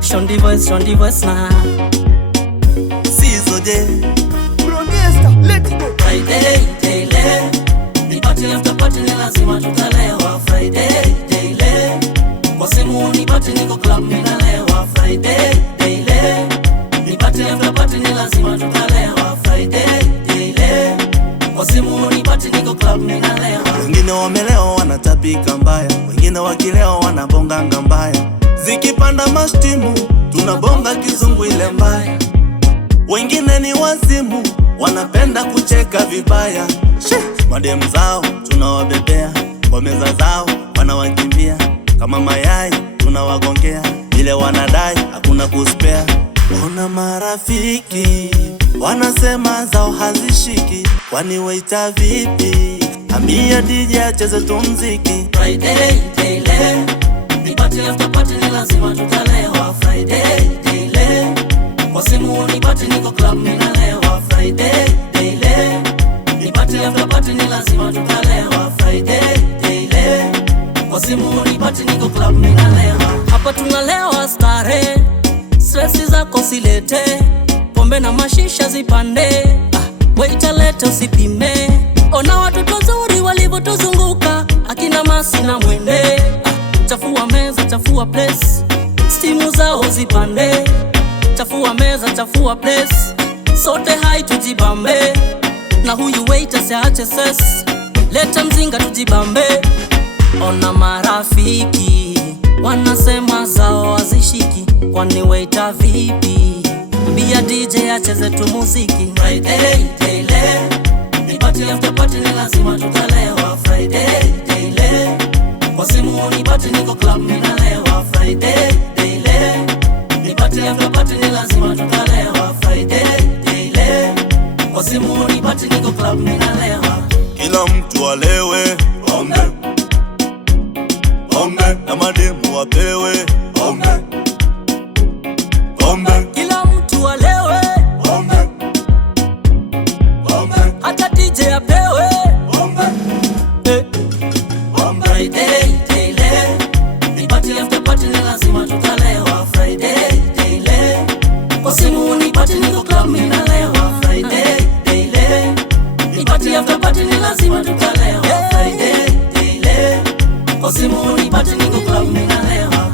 Shondi voice na Sizo je Proniesta, let's go. Friday daily ni party after party, ni lazima tutalewa. Friday daily kwa simu ni party, niko club ninalewa. Friday daily ni party after party, ni lazima tutalewa. Friday daily kwa simu ni party, niko club ninalewa. wengine wamelewa wanatapika mbaya, wengine wakilewa wanabonganga mbaya. Zikipanda mashtimu tunabonga kizungu ile mbaya. Wengine ni wazimu wanapenda kucheka vibaya. Mademu zao tunawabebea, kwa meza zao wanawakimbia. Kama mayai tunawagongea, ile wanadai hakuna kuspea. Ona marafiki wanasema zao hazishiki, kwani waita vipi? Ambia DJ acheze tu mziki. Friday daily ni party after party, ni lazima tutalewa. Friday daily kwa simu ni party, niko club ninalewa. Friday daily ni party after party, ni lazima tutalewa. Friday daily kwa simu ni party, niko club ninalewa. Hapa tunalewa stare, stress zako silete, pombe na mashisha zipande. Waita lete usipime, ona watoto wazuri walivyotuzunguka, akina Masi na Mwende. Chafua meza, chafua place, stimu zao zipande. Chafua meza, chafua place, sote hai tujibambe. Na huyu waiter siache ses, leta mzinga tujibambe. Ona marafiki wanasema zao hazishiki, kwani waiter vipi? Mbia DJ acheze tu muziki. Friday daily ni party after party, ni lazima tutalewa. Friday daily kwa simu ni party, niko club ninalewa. Friday daily ni party after party, ni lazima tutalewa. Friday daily kwa simu ni party, niko club ninalewa. Kila mtu alewe pombe, pombe na mademu wapewe pombe, pombe Kila mtu alewe, pombe, pombe hata DJ apewe pombe, pombe Friday daily ni party after party, ni lazima tutalewa. Friday daily kwa simu ni party, niko club ninalewa. Friday daily ni party after party, ni lazima tutalewa. Friday daily kwa simu ni party, niko club ninalewa.